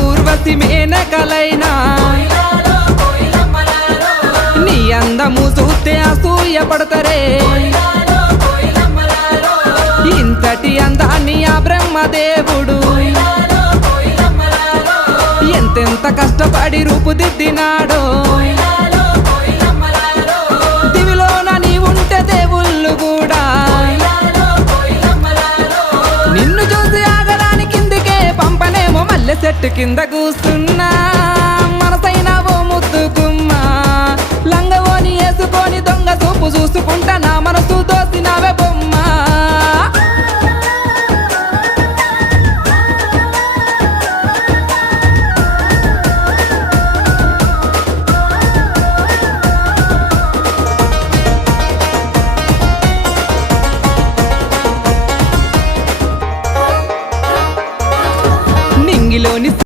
ఊర్వశి మేనకలైనా నీ అందము చూస్తే అసూయ పడతరే ఇంతటి అందాన్ని ఆ బ్రహ్మదేవుడు ఎంతెంత కష్టపడి రూపుదిద్దినాడో దివిలోన నీ ఉంటే దేవుళ్ళు కూడా నిన్ను చూసి ఆగరాని కిందికే పంపనేమో మల్లె చెట్టు కింద కూస్తున్నా మనసైనా ఓ ముద్దుకుమ్మా లంగవోని వేసుకొని దొంగ చూపు చూసుకుంటా నా